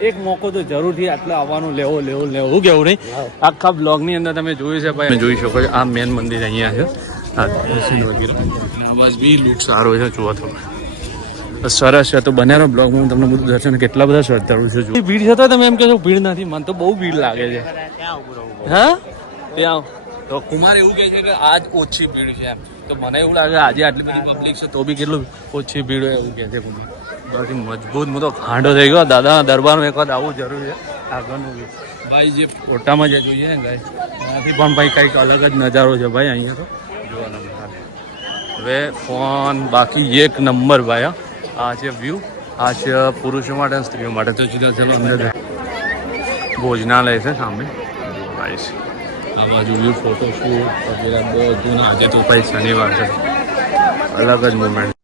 એક મોકો તો જરૂરથી આટલે આવવાનું લેવું કેવું નહીં. આખા બ્લોગની અંદર તમે જોયું છે ભાઈ, જોઈ શકો છો આ મેન મંદિર અહીંયા છે. બસ બી લુક સારો છે, જુઓ તમે સરસ છે. તો બન્યાનો બ્લોગ હું તમને બધું દર્શન કેટલા બધા શ્રદ્ધાળુ છું. ભીડ છે તો તમે એમ કહેશો ભીડ નથી, મને તો બહુ ભીડ લાગે છે. હા ત્યાં તો કુમાર એવું કહે છે કે આજ ઓછી ભીડ છે એમ. તો મને એવું લાગે આજે આટલી બધી પબ્લિક છે તો બી કેટલું ઓછી ભીડ હોય એવું કહે છે કુમાર. બાકી મજબૂત હું તો ખાંડો થઈ ગયો. દાદાના દરબારમાં એક વખત આવવું જરૂરી છે. આગળનું ભાઈ જે ફોટામાં જે જોઈએ ને ગાય એનાથી પણ ભાઈ કંઈક અલગ જ નજારો છે ભાઈ અહીંયા તો જોવાનો. હવે ફોન બાકી એક નંબર ભાઈ. આ છે વ્યૂ, આ છે પુરુષો માટે અને સ્ત્રીઓ માટે. તો સીધા ચાલો અંદર ભોજનાલય છે સામે ભાઈ છે. આ બાજુ વ્યૂ ફોટોશૂટ વગેરે બધું. આજે તો ભાઈ શનિવાર છે, અલગ જ મુમેન્ટ.